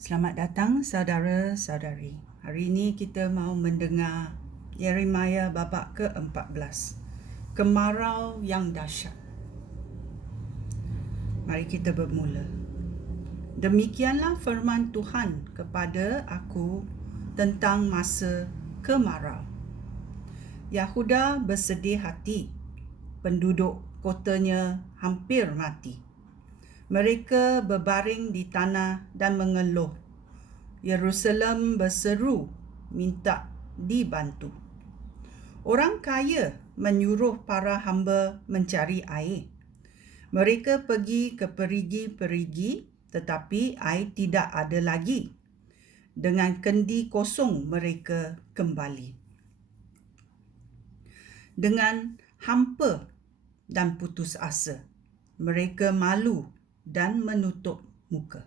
Selamat datang saudara-saudari. Hari ini kita mau mendengar Yeremia babak ke-14. Kemarau yang dahsyat. Mari kita bermula. Demikianlah firman Tuhan kepada aku tentang masa kemarau. Yahuda bersedih hati. Penduduk kotanya hampir mati. Mereka berbaring di tanah dan mengeluh. Yerusalem berseru minta dibantu. Orang kaya menyuruh para hamba mencari air. Mereka pergi ke perigi-perigi, tetapi air tidak ada lagi. Dengan kendi kosong mereka kembali. Dengan hampa dan putus asa, mereka malu dan menutup muka.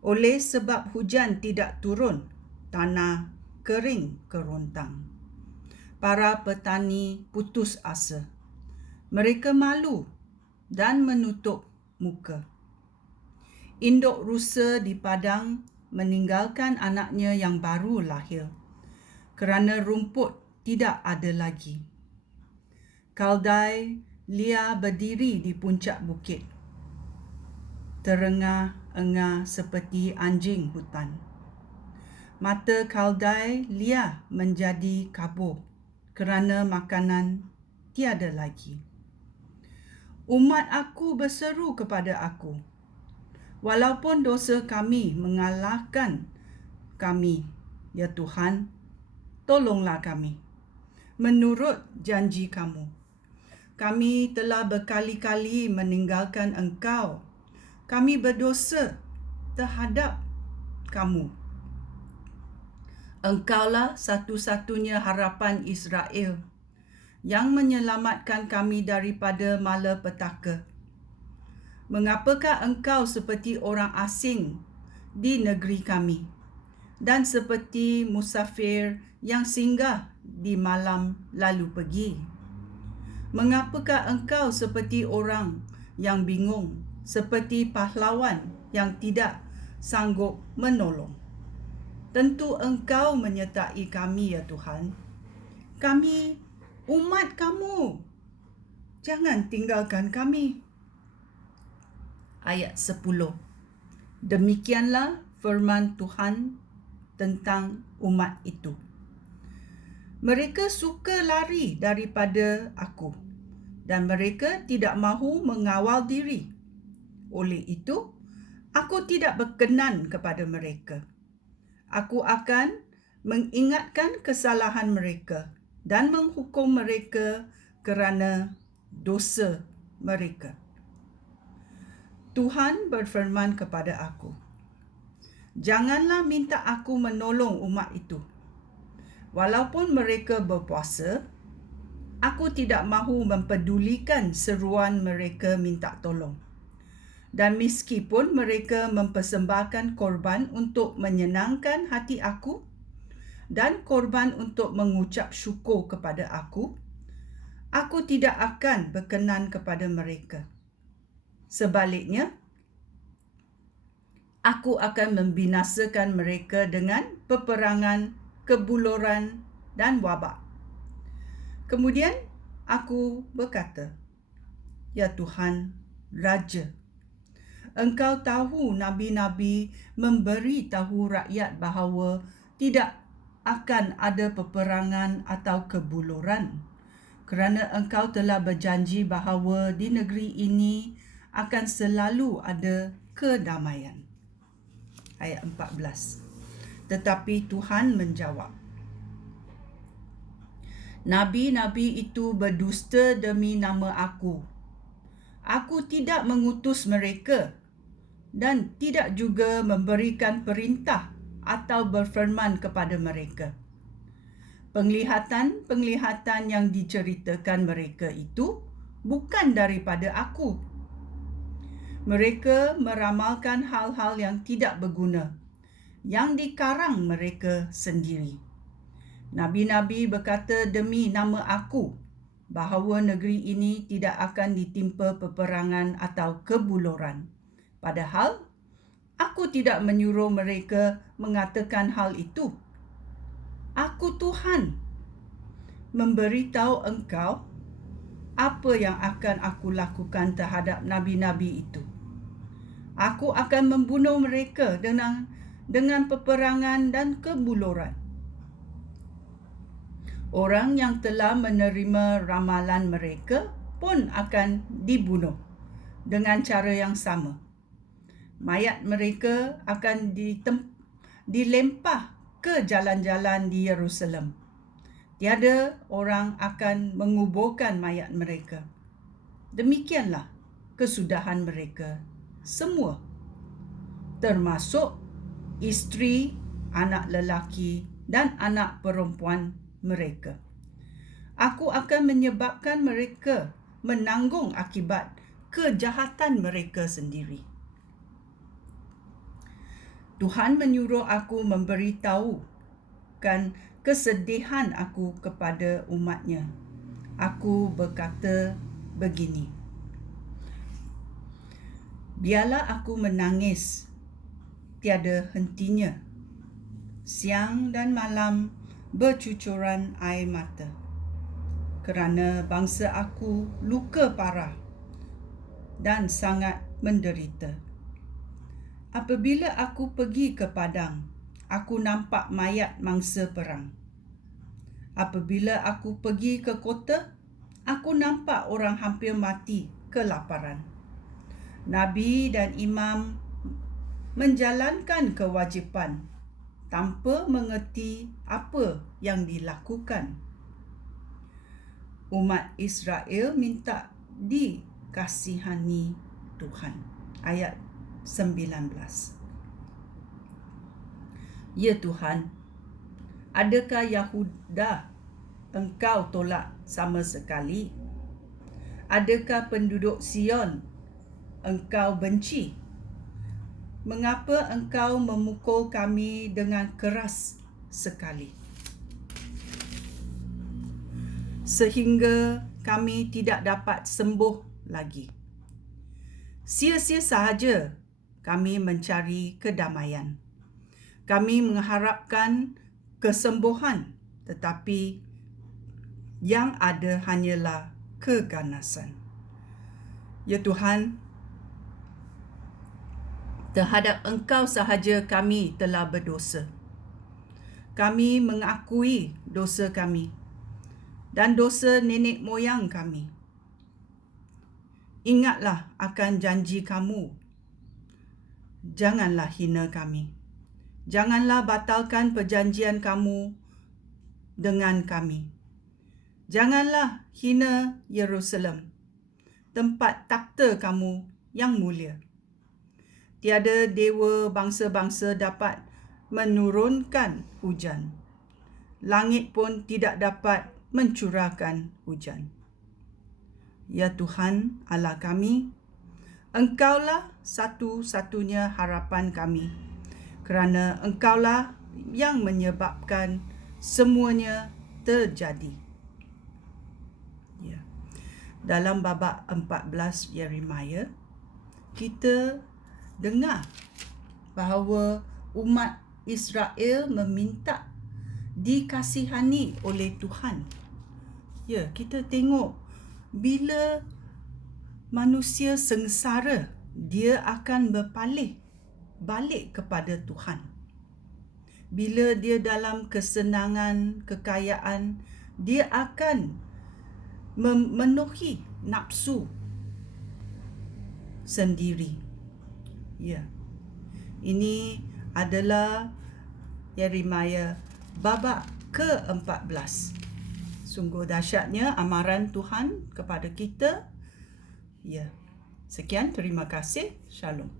Oleh sebab hujan tidak turun, tanah kering kerontang. Para petani putus asa. Mereka malu dan menutup muka. Induk rusa di padang meninggalkan anaknya yang baru lahir, kerana rumput tidak ada lagi. Kaldai liar berdiri di puncak bukit, terengah-engah seperti anjing hutan. Mata Kaldai liar menjadi kabur kerana makanan tiada lagi. Umat aku berseru kepada aku, walaupun dosa kami mengalahkan kami, ya Tuhan, tolonglah kami. Menurut janji kamu, kami telah berkali-kali meninggalkan Engkau. Kami berdosa terhadap kamu. Engkaulah satu-satunya harapan Israel yang menyelamatkan kami daripada malapetaka. Mengapakah engkau seperti orang asing di negeri kami dan seperti musafir yang singgah di malam lalu pergi? Mengapakah engkau seperti orang yang bingung, seperti pahlawan yang tidak sanggup menolong? Tentu engkau menyertai kami, ya Tuhan. Kami umat kamu. Jangan tinggalkan kami. Ayat 10. Demikianlah firman Tuhan tentang umat itu. Mereka suka lari daripada aku, dan mereka tidak mahu mengawal diri. Oleh itu, aku tidak berkenan kepada mereka. Aku akan mengingatkan kesalahan mereka dan menghukum mereka kerana dosa mereka. Tuhan berfirman kepada aku, janganlah minta aku menolong umat itu. Walaupun mereka berpuasa, aku tidak mahu mempedulikan seruan mereka minta tolong. Dan meskipun mereka mempersembahkan korban untuk menyenangkan hati aku dan korban untuk mengucap syukur kepada aku tidak akan berkenan kepada mereka. Sebaliknya, aku akan membinasakan mereka dengan peperangan, kebuluran dan wabak. Kemudian aku berkata, ya Tuhan, Raja, Engkau tahu nabi-nabi memberi tahu rakyat bahawa tidak akan ada peperangan atau kebuluran, kerana Engkau telah berjanji bahawa di negeri ini akan selalu ada kedamaian. Ayat 14. Tetapi Tuhan menjawab, nabi-nabi itu berdusta demi nama aku. Aku tidak mengutus mereka dan tidak juga memberikan perintah atau berfirman kepada mereka. Penglihatan-penglihatan yang diceritakan mereka itu bukan daripada aku. Mereka meramalkan hal-hal yang tidak berguna, yang dikarang mereka sendiri. Nabi-nabi berkata demi nama aku bahawa negeri ini tidak akan ditimpa peperangan atau kebuluran. Padahal Aku tidak menyuruh mereka mengatakan hal itu. Aku Tuhan memberitahu engkau apa yang akan aku lakukan terhadap nabi-nabi itu. Aku akan membunuh mereka dengan peperangan dan kebuluran. Orang yang telah menerima ramalan mereka pun akan dibunuh dengan cara yang sama. Mayat mereka akan dilempah ke jalan-jalan di Yerusalem. Tiada orang akan menguburkan mayat mereka. Demikianlah kesudahan mereka semua, termasuk isteri, anak lelaki dan anak perempuan mereka. Aku akan menyebabkan mereka menanggung akibat kejahatan mereka sendiri. Tuhan menyuruh aku memberitahukan kesedihan aku kepada umatnya. Aku berkata begini: biarlah aku menangis tiada hentinya. Siang dan malam bercucuran air mata, kerana bangsa aku luka parah dan sangat menderita. Apabila aku pergi ke padang, aku nampak mayat mangsa perang. Apabila aku pergi ke kota, aku nampak orang hampir mati kelaparan. Nabi dan imam menjalankan kewajipan tanpa mengerti apa yang dilakukan. Umat Israel minta dikasihani Tuhan. Ayat 19. Ya Tuhan, adakah Yahuda engkau tolak sama sekali? Adakah penduduk Sion engkau benci? Mengapa engkau memukul kami dengan keras sekali, sehingga kami tidak dapat sembuh lagi? Sia-sia sahaja kami mencari kedamaian. Kami mengharapkan kesembuhan, tetapi yang ada hanyalah keganasan. Ya Tuhan, terhadap engkau sahaja kami telah berdosa. Kami mengakui dosa kami dan dosa nenek moyang kami. Ingatlah akan janji kamu. Janganlah hina kami. Janganlah batalkan perjanjian kamu dengan kami. Janganlah hina Yerusalem, tempat takhta kamu yang mulia. Tiada dewa bangsa-bangsa dapat menurunkan hujan. Langit pun tidak dapat mencurahkan hujan. Ya Tuhan Allah kami, Engkaulah satu-satunya harapan kami, kerana Engkaulah yang menyebabkan semuanya terjadi. Ya. Dalam babak 14 Yeremia, kita dengar bahawa umat Israel meminta dikasihani oleh Tuhan. Ya, kita tengok bila manusia sengsara, dia akan berpaling balik kepada Tuhan. Bila dia dalam kesenangan, kekayaan, dia akan memenuhi nafsu sendiri. Ya. Ini adalah Yeremia babak ke-14. Sungguh dahsyatnya amaran Tuhan kepada kita. Ya. Sekian, terima kasih. Shalom.